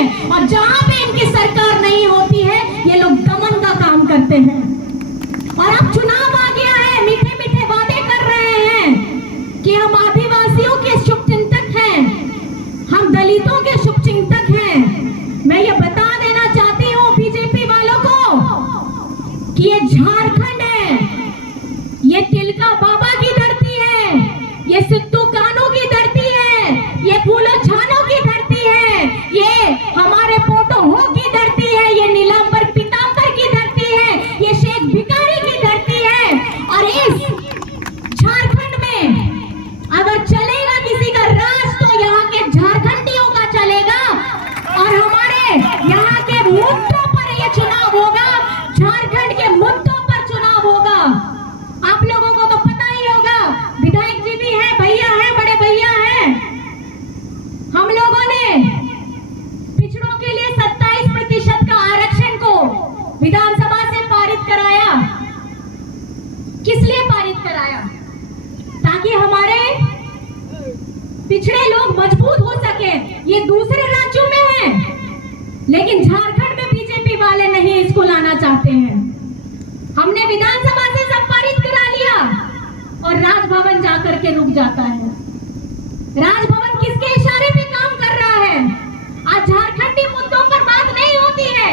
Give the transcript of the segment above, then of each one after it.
हैं और जहां पे इनकी सरकार नहीं होती है ये लोग दमन का काम करते हैं। और अब चुनाव आ गया है, मीठे मीठे वादे कर रहे हैं कि हम आदिवासियों के शुभचिंतक हैं, हम दलितों के शुभचिंतक हैं। मैं ये बता देना चाहती हूँ बीजेपी वालों को कि ये झारखंड है, ये तिलका बाबा की धरती है, ये सिद्धू कान्हू की धरती है, ये फूलो छानो की धरती है, ये हमारे पोटोहो की धरती है, ये नीलांबर पीतांबर की धरती है, ये शेख भिखारी की धरती है। और इस झारखंड में अगर चलेगा किसी का राज तो यहाँ के झारखंडियों का चलेगा और हमारे यहाँ के मुद्दों पर ये चुनाव होगा, झारखंड के मुद्दों पर चुनाव होगा। आप लोगों को तो पता ही होगा, विधायक जी भी हैं, भैया हैं, बड़े भैया हैं। हम लोगों ने पिछड़ों के लिए 27% का आरक्षण को विधानसभा से पारित कराया। किस लिए पारित कराया? ताकि हमारे पिछड़े लोग मजबूत हो सके। ये दूसरे राज्यों में है लेकिन झारखंड में बीजेपी वाले नहीं इसको लाना चाहते हैं। हमने विधानसभा से सब पारित करा लिया और राजभवन जाकर के रुक जाता है। राजभवन किसके इशारे पे काम कर रहा है? आज झारखंडी मुद्दों पर बात नहीं होती है,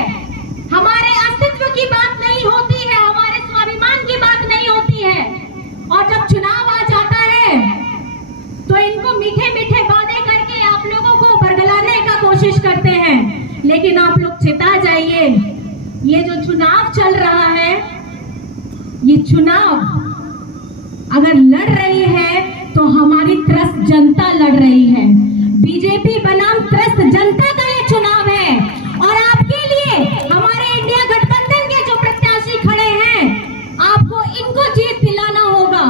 हमारे अस्तित्व की बात नहीं होती है, हमारे स्वाभिमान की बात नहीं होती है। और जब चुनाव आ जाता है तो इनको मीठे मीठे वादे करके आप लोगों को बरगलाने का कोशिश करते हैं। लेकिन आप लोग चिता जाइए, ये जो चुनाव चल रहा है, ये चुनाव अगर लड़ रही है तो हमारी त्रस्त जनता लड़ रही है। बीजेपी बनाम त्रस्त जनता का ये चुनाव है और आपके लिए हमारे इंडिया गठबंधन के जो प्रत्याशी खड़े हैं, आपको इनको जीत दिलाना होगा।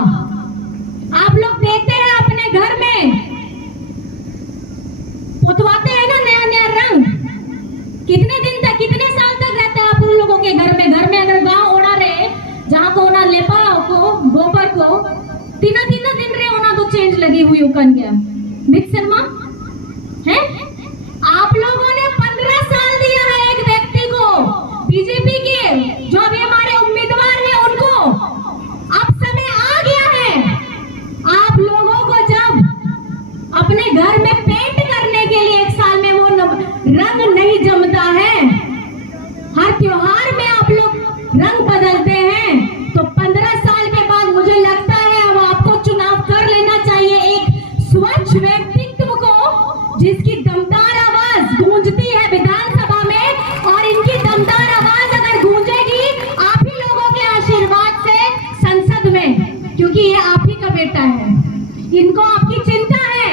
आप लोग देखते हैं अपने घर में पुतवाते हैं ना नया नया रंग, कितने दिन तक, कितने साल तक रहता है आप उन लोगों के घर में? घर में अगर गांव ओढ़ा रहे, जहां को ना लेपा को गोबर को तीना तीना दिन रहे होना तो चेंज लगी हुई उकन गया मिक्सर में है। आप लोगों ने 15 साल दिया है एक व्यक्ति को, बीजेपी के जो अभी हमारे उम्मीदवार हैं उनको। अब समय आ गया है आप लोगों को जब अपने घर में पेंट करने के लिए, एक साल में वो रंग नहीं जमता है, हर त्योहार में आप लोग रंग बदलते हैं, तो 15 साल के बाद मुझे लगता है अब आपको चुनाव कर लेना चाहिए एक स्वच्छ व्यक्तित्व को, जिसकी दमदार आवाज गूंजती है विधानसभा में। और इनकी दमदार आवाज अगर गूंजेगी आप ही लोगों के आशीर्वाद से संसद में, क्योंकि ये आप ही का बेटा है, इनको आपकी चिंता है,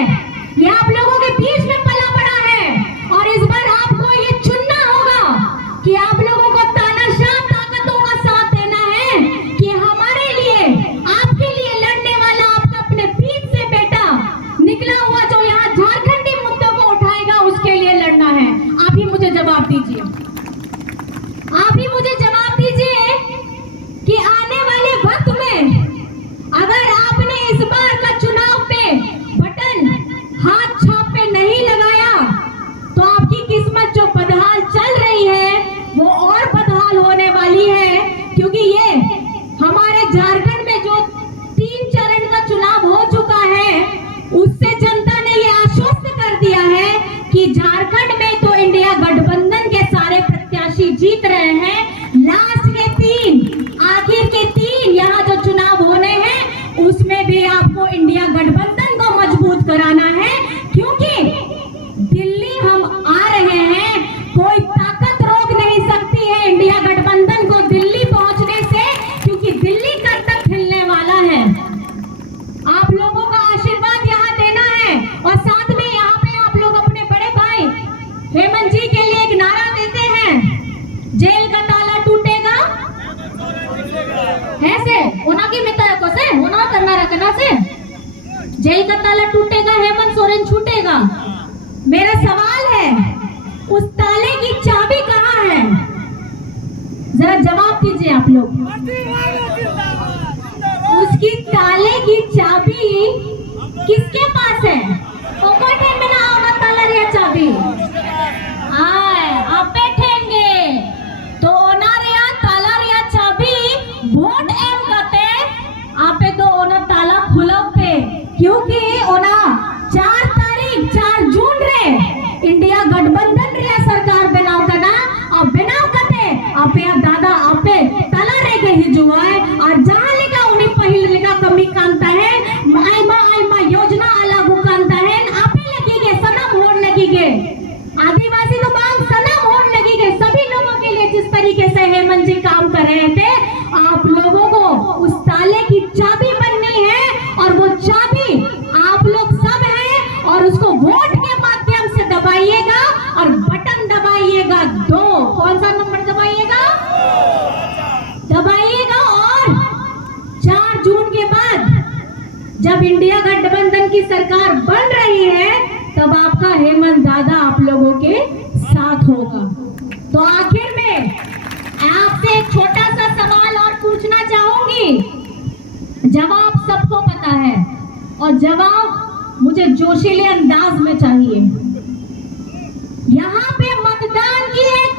ये आप लोगों के बीच में पला पड़ा है। और इस बार आपको ये चुनना होगा कि आप लोगों को तानाशाह ताकतों का साथ देना है कि हमारे लिए, आपके लिए लड़ने वाला आपका अपने बीच से बेटा निकला हुआ जो यहाँ झारखंडी मुद्दों को उठाएगा, उसके लिए लड़ना है। आप ही मुझे जवाब दीजिए, आप ही मुझे जवाब दीजिए कि आने वाले वक्त में अगर आपने इस बार का चुनाव पे बटन हाथ छाप पे नहीं लगाया तो आपकी किस्मत जो बदहाल चल रही है वो और बदहाल होने वाली है। क्योंकि ये हमारे झारखंड में जो 3 चरण का चुनाव हो चुका है, उससे जनता ने ये आश्वस्त कर दिया है कि झारखंड में तो इंडिया गठबंधन के सारे प्रत्याशी जीत रहे हैं। लास्ट के 3, आखिर के 3 यहाँ जो चुनाव होने हैं उसमें भी आपको इंडिया गठबंधन को मजबूत कराना है। क्योंकि दिल्ली हम आ रहे हैं, कोई ताकत रोक नहीं सकती है इंडिया गठबंधन को दिल्ली पहुंचने से, क्योंकि दिल्ली कल तक हिलने वाला है। आप लोगों का आशीर्वाद यहाँ देना है। और साथ में यहाँ पे आप लोग अपने बड़े भाई हेमंत जी के लिए एक नारा देते हैं, जेल का ताला टूटेगा ऐसे उना की मित्र को से उना करना रखना से, जेल का ताला टूटेगा हेमंत सोरेन छूटेगा। मेरा सवाल है, उस ताले की चाबी कहाँ है? जरा जवाब दीजिए आप लोग। उसकी ताले की चाबी किसके पास है? चाबी रहे थे, आप लोगों को उस ताले की चाबी बननी है और वो चाबी आप लोग सब हैं और उसको वोट के माध्यम से दबाइएगा और बटन दबाइएगा 2। कौन सा नंबर दबाइएगा? दबाइएगा। और 4 जून के बाद जब इंडिया गठबंधन की सरकार बन रही है तब आपका हेमंत दादा आप लोगों के साथ होगा। तो आखिर में आपसे एक छोटा सा सवाल और पूछना चाहूंगी, जवाब सबको पता है और जवाब मुझे जोशीले अंदाज में चाहिए। यहाँ पे मतदान की एक